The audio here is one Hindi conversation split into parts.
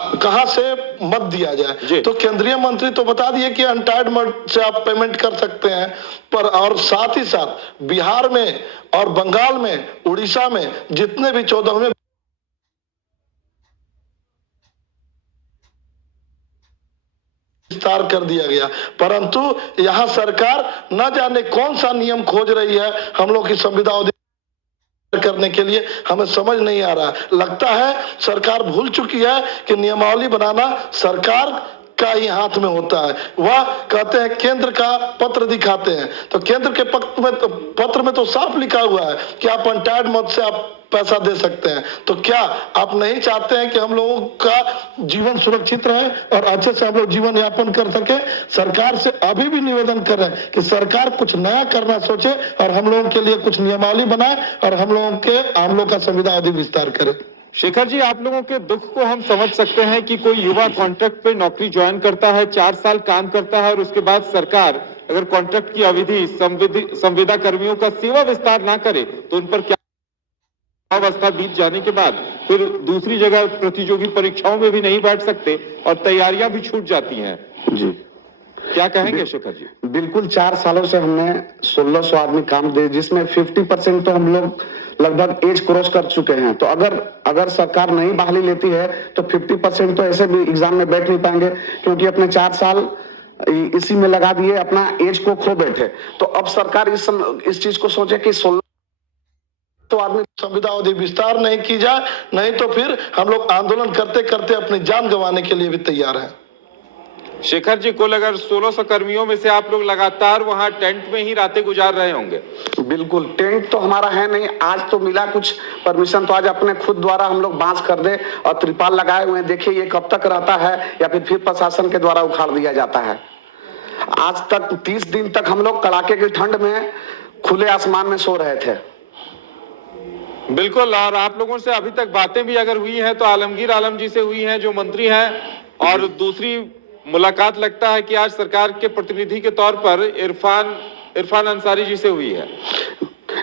कहां से मत दिया जाए। तो केंद्रीय मंत्री तो बता दिए कि अनटायर्ड मद से आप पेमेंट कर सकते हैं, पर और साथ ही साथ बिहार में और बंगाल में, उड़ीसा में जितने भी 14वें विस्तार कर दिया गया, परंतु यहां सरकार न जाने कौन सा नियम खोज रही है हम लोग की संविदा करने के लिए। हमें समझ नहीं आ रहा, लगता है सरकार भूल चुकी है कि नियमावली बनाना सरकार का ही हाथ में होता है। वह कहते हैं केंद्र का पत्र दिखाते हैं, तो केंद्र के पत्र में तो साफ लिखा हुआ है कि आप अनटायर्ड मद से आप पैसा दे सकते हैं। तो क्या आप नहीं चाहते हैं कि हम लोगों का जीवन सुरक्षित रहे और अच्छे से हम लोग जीवन यापन कर सके? सरकार से अभी भी निवेदन कर रहे हैं कि सरकार कुछ नया करना सोचे और हम लोगों के लिए कुछ नियमावली बनाए और हम लोगों का संविदा अधिक विस्तार करे। शेखर जी, आप लोगों के दुख को हम समझ सकते हैं कि कोई युवा कॉन्ट्रैक्ट पे नौकरी ज्वाइन करता है, 4 साल काम करता है और उसके बाद सरकार अगर कॉन्ट्रैक्ट की अवधि संविदा कर्मियों का सेवा विस्तार ना करे तो उन पर क्या अवस्था बीत जाने के बाद फिर दूसरी जगह प्रतियोगी परीक्षाओं में भी नहीं बैठ सकते और तैयारियां भी छूट जाती हैं। जी, क्या कहेंगे शेखर जी? बिल्कुल 4 सालों से हमने 1600 आदमी काम दे, जिसमें 50% तो हम लोग लगभग एज क्रॉस कर चुके हैं। तो अगर सरकार नहीं बहाली लेती है तो 50% तो ऐसे भी एग्जाम में बैठ नहीं पाएंगे, क्योंकि अपने 4 साल इसी में लगा दिए, अपना एज को खो बैठे। तो अब सरकार इस चीज को सोचे कि 16 तो आदमी संविदा अवधि विस्तार नहीं की जाए, नहीं तो फिर हम लोग आंदोलन करते करते अपनी जान गंवाने के लिए भी तैयार हैं। शेखर जी, कुल अगर 1600 कर्मियों में से आप लोग लगातार वहां टेंट में ही रातें गुजार रहे होंगे? बिल्कुल, टेंट तो हमारा है नहीं। आज तो मिला कुछ परमिशन, तो आज अपने खुद द्वारा हम लोग बांस कर दे और त्रिपाल लगाए हुए हैं। देखिए ये कब तक रहता है या फिर प्रशासन के द्वारा उखाड़ दिया जाता है। आज तक 30 दिन तक हम लोग कड़ाके की ठंड में खुले आसमान में सो रहे थे। बिल्कुल, और आप लोगों से अभी तक बातें भी अगर हुई हैं तो आलमगीर आलम जी से हुई हैं जो मंत्री हैं, और दूसरी मुलाकात लगता है कि आज सरकार के प्रतिनिधि के तौर पर इरफान अंसारी जी से हुई है।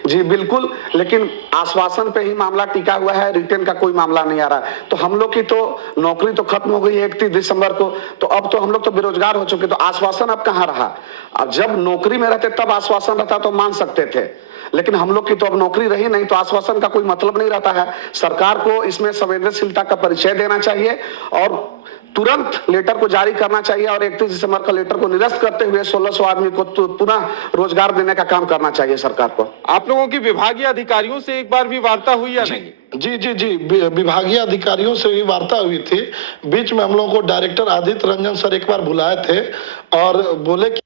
जी बिल्कुल, लेकिन आश्वासन पे ही मामला टिका हुआ है, रिटर्न का कोई मामला नहीं आ रहा। तो हम लोग की तो नौकरी तो खत्म हो गई है 31 दिसंबर को, तो अब तो हम लोग तो बेरोजगार हो चुके, तो आश्वासन अब कहाँ रहा? अब जब नौकरी में रहते तब आश्वासन रहता तो मान सकते थे, लेकिन हम लोग की तो अब नौकरी रही नहीं, तो आश्वासन का कोई मतलब नहीं रहता है। सरकार को इसमें संवेदनशीलता का परिचय देना चाहिए और तुरंत लेटर को जारी करना चाहिए और 31 दिसंबर का लेटर को निरस्त करते हुए 1600 आदमी को पुनः रोजगार देने का काम करना चाहिए सरकार को। आप लोगों की विभागीय अधिकारियों से एक बार भी वार्ता हुई या नहीं? जी, विभागीय अधिकारियों से भी वार्ता हुई थी। बीच में हम लोगों को डायरेक्टर आदित्य रंजन सर एक बार बुलाए थे और बोले कि